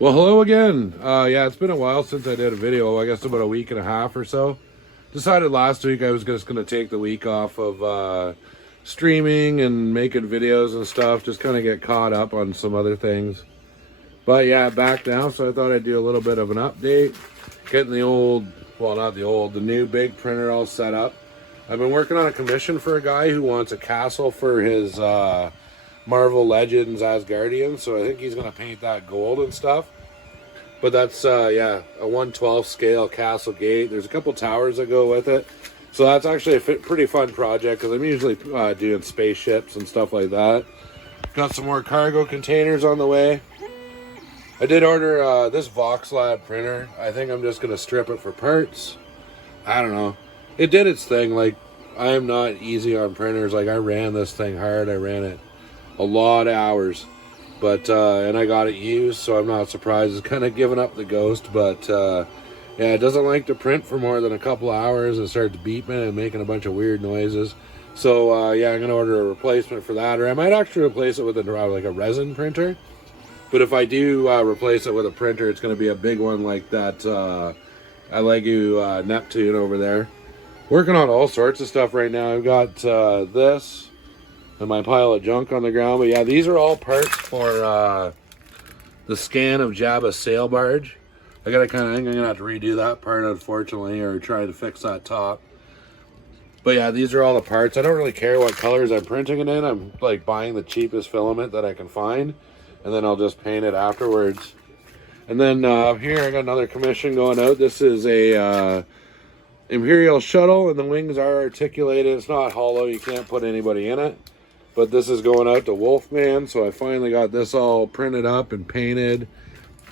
Well, hello again. Yeah, it's been a while since I did a video. I guess about a week and a half or so. Decided last week I was just going to take the week off of streaming and making videos and stuff. Just kind of get caught up on some other things. But yeah, back now, so I thought I'd do a little bit of an update. Getting the old, well, not the old, the new big printer all set up. I've been working on a commission for a guy who wants a castle for his Marvel Legends Asgardian, so I think he's going to paint that gold and stuff. But that's, yeah, a 1/12 scale castle gate. There's a couple towers that go with it. So that's actually a pretty fun project because I'm usually doing spaceships and stuff like that. Got some more cargo containers on the way. I did order this Voxlab printer. I think I'm just going to strip it for parts. I don't know. It did its thing. Like, I am not easy on printers. Like, I ran this thing hard. I ran it a lot of hours, but and I got it used, so I'm not surprised. It's kind of giving up the ghost, but yeah, it doesn't like to print for more than a couple hours. It starts beeping and making a bunch of weird noises. So yeah, I'm gonna order a replacement for that, or I might actually replace it with like a resin printer. But if I do replace it with a printer, it's gonna be a big one like that Alegu Neptune over there. Working on all sorts of stuff right now. I've got this and my pile of junk on the ground. But yeah, these are all parts for the scan of Jabba's sail barge. I think I'm gonna have to redo that part, unfortunately, or try to fix that top. But yeah, these are all the parts. I don't really care what colors I'm printing it in. I'm like buying the cheapest filament that I can find, and then I'll just paint it afterwards. And then up here, I got another commission going out. This is a Imperial shuttle, and the wings are articulated. It's not hollow. You can't put anybody in it. But this is going out to Wolfman, so I finally got this all printed up and painted.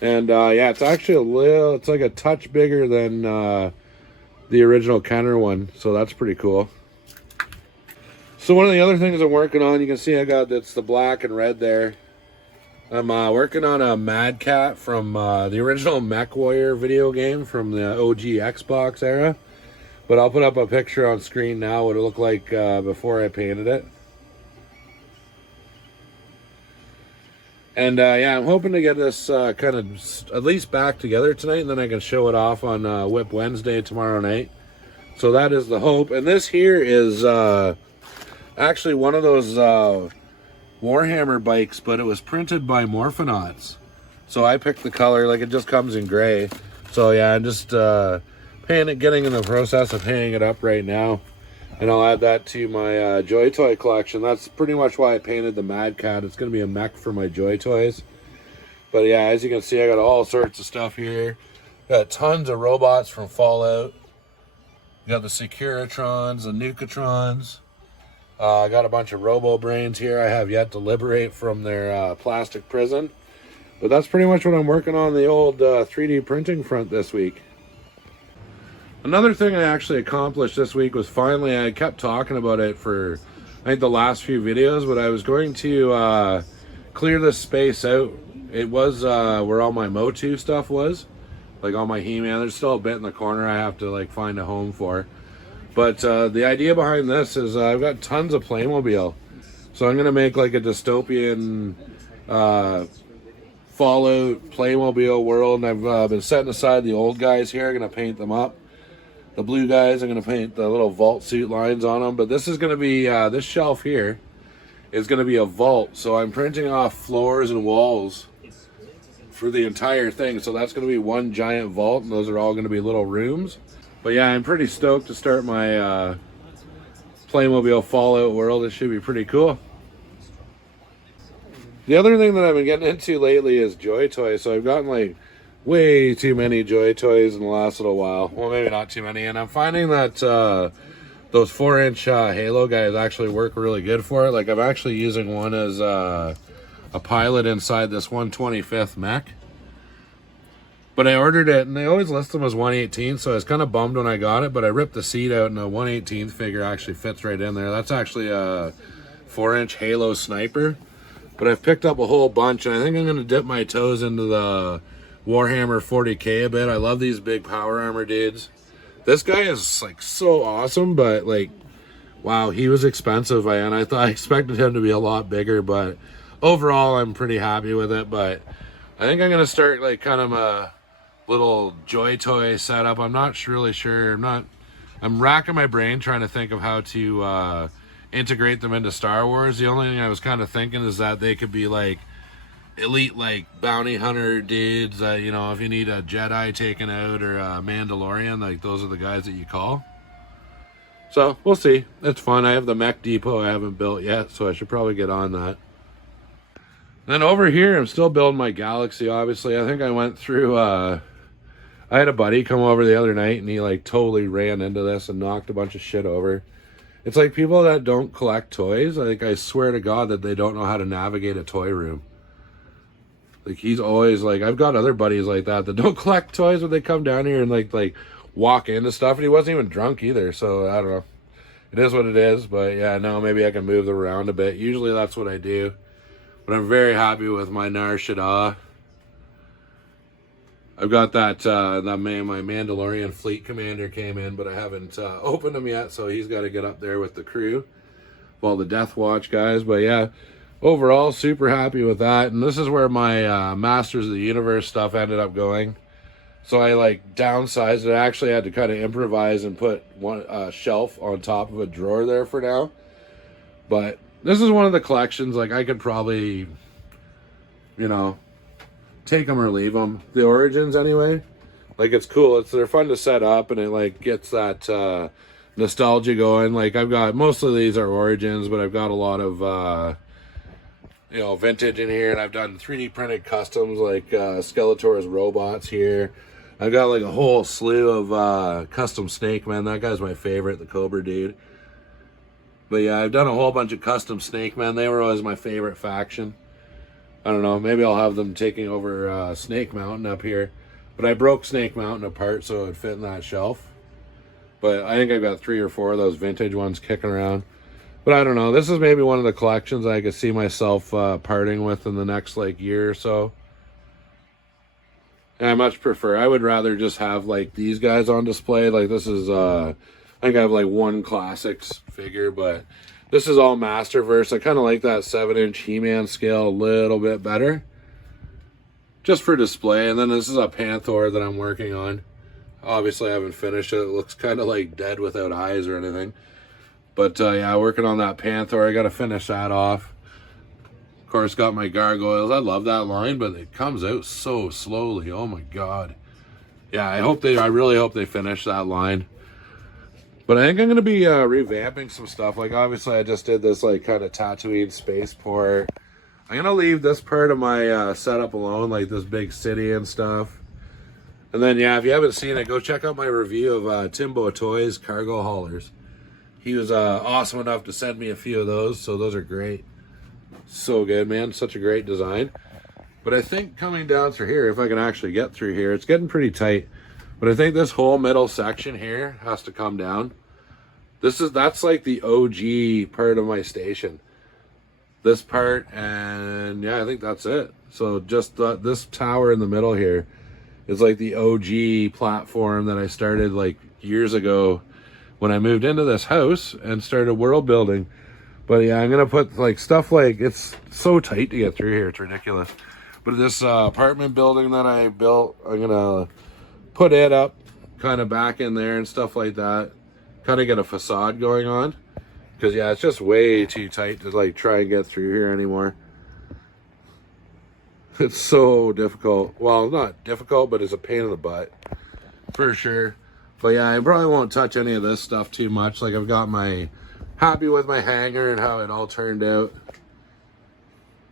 And yeah, it's actually it's like a touch bigger than the original Kenner one, so that's pretty cool. So one of the other things I'm working on, you can see it's the black and red there. I'm working on a Mad Cat from the original Mech Warrior video game from the OG Xbox era. But I'll put up a picture on screen now what it looked like before I painted it. And yeah, I'm hoping to get this kind of at least back together tonight, and then I can show it off on Whip Wednesday tomorrow night. So that is the hope. And this here is actually one of those Warhammer bikes, but it was printed by Morphonauts. So I picked the color, like it just comes in gray. So yeah, I'm just getting in the process of painting it up right now. And I'll add that to my Joy Toy collection. That's pretty much why I painted the Mad Cat. It's going to be a mech for my Joy Toys. But yeah, as you can see, I got all sorts of stuff here. Got tons of robots from Fallout. Got the Securitrons, the Nukatrons. I got a bunch of Robo Brains here I have yet to liberate from their plastic prison. But that's pretty much what I'm working on the old 3D printing front this week. Another thing I actually accomplished this week was finally, I kept talking about it for, I think, the last few videos, but I was going to clear this space out. It was where all my Motu stuff was, like all my He-Man. There's still a bit in the corner I have to like find a home for. But the idea behind this is I've got tons of Playmobil. So I'm going to make like a dystopian Fallout Playmobil world, and I've been setting aside the old guys here. I'm going to paint them up. The blue guys, I'm going to paint the little vault suit lines on them. But this is going to be, this shelf here is going to be a vault. So I'm printing off floors and walls for the entire thing. So that's going to be one giant vault, and those are all going to be little rooms. But yeah, I'm pretty stoked to start my Playmobil Fallout world. It should be pretty cool. The other thing that I've been getting into lately is Joy Toys. So I've gotten like way too many Joy Toys in the last little while. Well, maybe not too many. And I'm finding that those 4-inch Halo guys actually work really good for it. Like I'm actually using one as a pilot inside this 125th mech. But I ordered it, and they always list them as 118, so I was kind of bummed when I got it, but I ripped the seat out, and the 118th figure actually fits right in there. That's actually a 4-inch Halo sniper. But I've picked up a whole bunch, and I think I'm going to dip my toes into the Warhammer 40K a bit. I love these big power armor dudes. This guy is like so awesome, but like, wow, he was expensive, and I expected him to be a lot bigger, but overall I'm pretty happy with it. But I think I'm gonna start like kind of a little Joy Toy setup. I'm not really sure. I'm racking my brain trying to think of how to integrate them into Star Wars. The only thing I was kind of thinking is that they could be like elite, like bounty hunter dudes. You know, if you need a Jedi taken out or a Mandalorian, like those are the guys that you call. So we'll see. It's fun. I have the mech depot I haven't built yet, so I should probably get on that. Then over here, I'm still building my Galaxy, obviously. I think I went through, I had a buddy come over the other night, and he, like, totally ran into this and knocked a bunch of shit over. It's like people that don't collect toys, like, I swear to God that they don't know how to navigate a toy room. Like, he's always, like, I've got other buddies like that don't collect toys, but they come down here and, like walk into stuff, and he wasn't even drunk either, so I don't know. It is what it is, but, yeah, no, maybe I can move them around a bit. Usually that's what I do. But I'm very happy with my Nar Shaddaa. I've got that my Mandalorian fleet commander came in, but I haven't opened him yet, so he's got to get up there with the crew of all the Death Watch guys. But yeah, overall, super happy with that. And this is where my Masters of the Universe stuff ended up going. So I like downsized it. I actually had to kind of improvise and put one shelf on top of a drawer there for now. But this is one of the collections, like I could probably, you know, take them or leave them. The Origins anyway. Like it's cool. They're fun to set up and it like gets that nostalgia going. Like I've got, most of these are Origins, but I've got a lot of, you know, vintage in here. And I've done 3D printed customs like Skeletor's robots here. I've got like a whole slew of custom Snake Men. That guy's my favorite, the Cobra dude. But yeah, I've done a whole bunch of custom Snake Men. They were always my favorite faction. I don't know, maybe I'll have them taking over Snake Mountain up here. But I broke Snake Mountain apart so it would fit in that shelf. But I think I've got 3 or 4 of those vintage ones kicking around. But I don't know, this is maybe one of the collections I could see myself parting with in the next like year or so. And I much prefer, I would rather just have like these guys on display. Like this is I think I have like one Classics figure, but this is all Masterverse. I kind of like that 7-inch He-Man scale a little bit better, just for display. And then this is a Panther that I'm working on. Obviously I haven't finished it. It looks kind of like dead without eyes or anything. But yeah, working on that Panther. I got to finish that off. Of course, got my Gargoyles. I love that line, but it comes out so slowly. Oh my God. Yeah, I really hope they finish that line. But I think I'm going to be revamping some stuff. Like, obviously, I just did this, like, kind of Tatooine spaceport. I'm going to leave this part of my setup alone, like this big city and stuff. And then, yeah, if you haven't seen it, go check out my review of Timbo Toys Cargo Haulers. He was awesome enough to send me a few of those, so those are great. So good, man. Such a great design. But I think coming down through here, if I can actually get through here, it's getting pretty tight. But I think this whole middle section here has to come down. That's like the OG part of my station. This part, and yeah, I think that's it. So just this tower in the middle here is like the OG platform that I started like years ago when I moved into this house and started world building. But yeah, I'm gonna put like stuff like, it's so tight to get through here, it's ridiculous. But this apartment building that I built, I'm gonna put it up kind of back in there and stuff like that. Kind of get a facade going on. Because yeah, it's just way too tight to like try and get through here anymore. It's so difficult. Well, not difficult, but it's a pain in the butt. For sure. But yeah, I probably won't touch any of this stuff too much. Like I've got happy with my hangar and how it all turned out.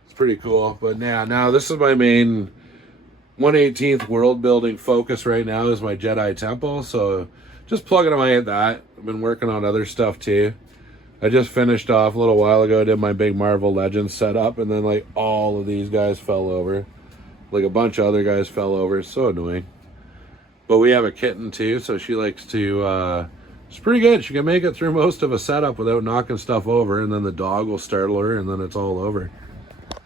It's pretty cool. But yeah, now this is my main 1/18th world building focus right now is my Jedi Temple. So just plugging away at that. I've been working on other stuff too. I just finished off a little while ago, did my big Marvel Legends setup, and then like all of these guys fell over. Like a bunch of other guys fell over. It's so annoying. But we have a kitten too, so she likes to, it's pretty good. She can make it through most of a setup without knocking stuff over, and then the dog will startle her, and then it's all over.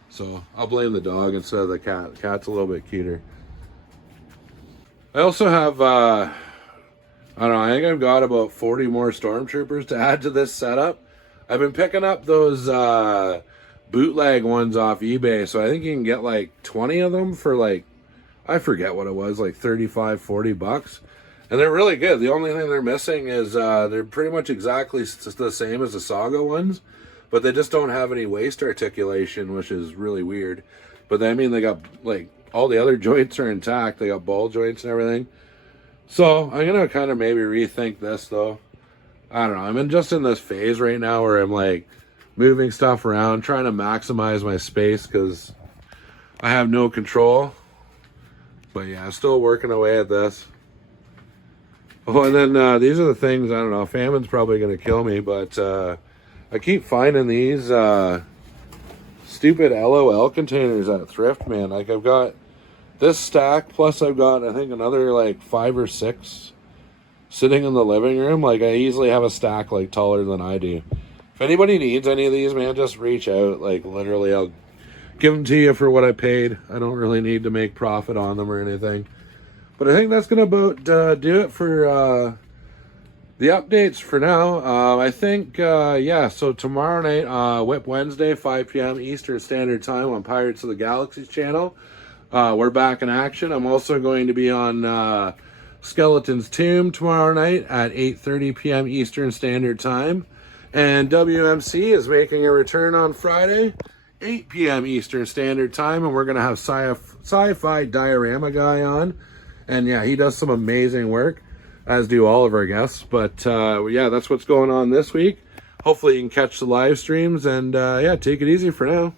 So I'll blame the dog instead of the cat. The cat's a little bit cuter. I also have, I don't know, I think I've got about 40 more stormtroopers to add to this setup. I've been picking up those bootleg ones off eBay. So I think you can get like 20 of them for like, I forget what it was, like 35, 40 bucks. And they're really good. The only thing they're missing is they're pretty much exactly the same as the Saga ones, but they just don't have any waist articulation, which is really weird. But I mean, they got like all the other joints are intact. They got ball joints and everything. So I'm going to kind of maybe rethink this though. I don't know. I'm just in this phase right now where I'm like moving stuff around, trying to maximize my space because I have no control. But yeah, I'm still working away at this. Oh, and then these are the things, I don't know, famine's probably going to kill me, but I keep finding these stupid LOL containers at Thrift, man. Like, I've got this stack, plus I've got, I think, another, like, 5 or 6 sitting in the living room. Like, I easily have a stack, like, taller than I do. If anybody needs any of these, man, just reach out. Like, literally, I'll give them to you for what I paid. I don't really need to make profit on them or anything. But I think that's going to about do it for the updates for now. I think, yeah, so tomorrow night, Whip Wednesday, 5 p.m. Eastern Standard Time on Pirates of the Galaxy channel. We're back in action. I'm also going to be on Skeleton's Tomb tomorrow night at 8:30 p.m. Eastern Standard Time. And WMC is making a return on Friday, 8 p.m. Eastern Standard Time. And we're going to have Sci-Fi Diorama Guy on. And yeah, he does some amazing work, as do all of our guests. But yeah, that's what's going on this week. Hopefully you can catch the live streams. And yeah, take it easy for now.